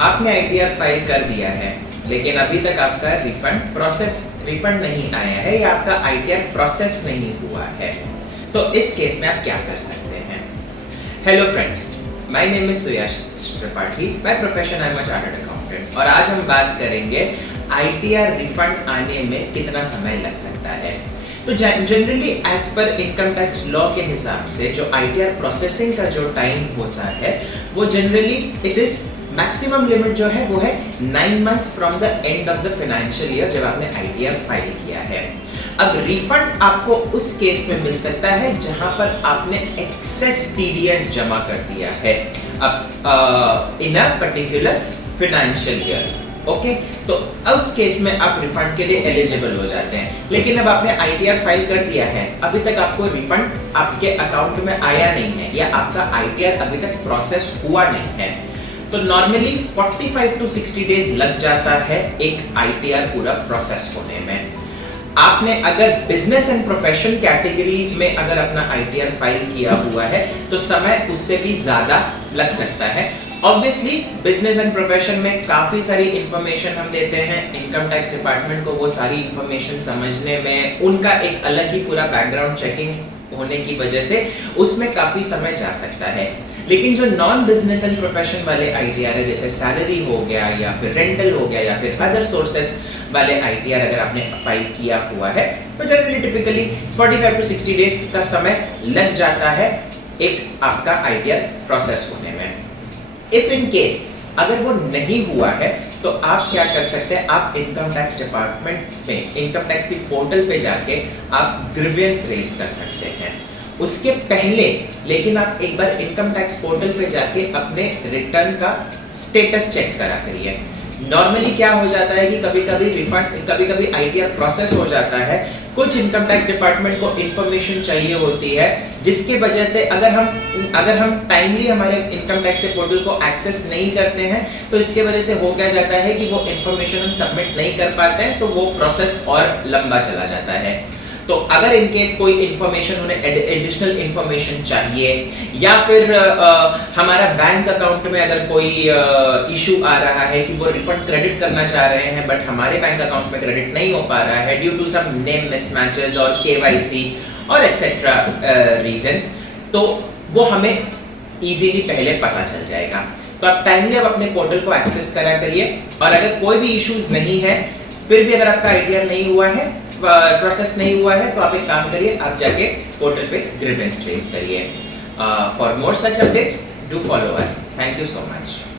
आपने ITR file कर दिया है, लेकिन अभी तक आपका रिफंड नहीं आया है या आपका आईटीआर प्रोसेस नहीं हुआ है, तो इस केस में आप क्या कर सकते हैं? Hello friends, my name is Suyash Tripathi, by profession I am a chartered accountant और आज हम बात करेंगे आईटीआर रिफंड आने में कितना समय लग सकता है। तो जनरली एज पर इनकम टैक्स लॉ के हिसाब से जो आईटीआर प्रोसेसिंग का जो टाइम होता है वो generally it is maximum limit जो है वो है 9 months from the end of the financial year जब आपने आईटीआर फाइल किया है। अब रिफंड आपको उस केस में मिल सकता है जहां पर आपने एक्सेस टीडीएस जमा कर दिया है अब in a particular financial year. Okay, तो उस केस में आप रिफंड के लिए एलिजिबल हो जाते हैं। लेकिन अब आपने आईटीआर फाइल कर दिया है, अभी तक आपको रिफंड आपके अकाउंट में आया नहीं है या आपका आईटीआर अभी तक प्रोसेस हुआ नहीं है, तो नॉर्मली 45 टू 60 डेज लग जाता है एक आईटीआर पूरा प्रोसेस होने में। आपने अगर बिजनेस एंड प्रोफेशन कैटेगरी में अगर अपना आईटीआर फाइल किया हुआ है तो समय उससे भी ज्यादा लग सकता है। ऑब्वियसली बिजनेस एंड प्रोफेशन में काफी सारी इंफॉर्मेशन हम देते हैं, इनकम टैक्स डिपार्टमेंट को वो सारी इंफॉर्मेशन समझने में उनका एक अलग ही पूरा बैकग्राउंड चेकिंग होने की वजह से उसमें काफी समय जा सकता है। लेकिन जो नॉन बिजनेस एंड प्रोफेशन वाले आईटीआर है, जैसे सैलरी हो गया या फिर रेंटल हो गया या फिर अदर सोर्सेस वाले आईटीआर अगर आपने फाइल किया हुआ है तो जनरली टिपिकली 45 टू 60 डेज का समय लग जाता है एक आपका आईटीआर प्रोसेस होने में। इफ इन केस अगर वो नहीं हुआ है तो आप क्या कर सकते हैं, आप इनकम टैक्स डिपार्टमेंट में इनकम टैक्स की पोर्टल पे जाके आप ग्रीवेंस रेज कर सकते हैं। उसके पहले लेकिन आप एक बार इनकम टैक्स पोर्टल पे जाके अपने रिटर्न का स्टेटस चेक करा करिए। नॉर्मली क्या हो जाता है कि कभी-कभी रिफंड, कभी-कभी आईटीआर प्रोसेस हो जाता है, कुछ इनकम टैक्स डिपार्टमेंट को इंफॉर्मेशन चाहिए होती है जिसकी वजह से अगर हम टाइमली हमारे इनकम टैक्स के पोर्टल को एक्सेस नहीं करते हैं तो इसके वजह से हो क्या जाता है कि वो इंफॉर्मेशन हम सबमिट नहीं कर पाते हैं, तो वो प्रोसेस और लंबा चला जाता है। तो अगर इन केस कोई इंफॉर्मेशन उन्हें एडिशनल इंफॉर्मेशन चाहिए या फिर हमारा बैंक अकाउंट में अगर कोई इशू आ रहा है कि वो रिफंड क्रेडिट करना चाह रहे हैं बट हमारे बैंक अकाउंट में क्रेडिट नहीं हो पा रहा है ड्यू टू सम नेम मिसमैचेस और केवाईसी और एक्सेट्रा रीजंस, तो वो हमें इजीली पहले पता चल जाएगा। तो आप टाइमली अपने पोर्टल को एक्सेस करा करिए और अगर कोई भी इश्यूज नहीं है, फिर भी अगर आपका आईटीआर नहीं हुआ है, प्रोसेस नहीं हुआ है, तो आप एक काम करिए, आप जाके पोर्टल पे ग्रीवेंस रेज करिए। For more such updates do follow us. Thank you so much.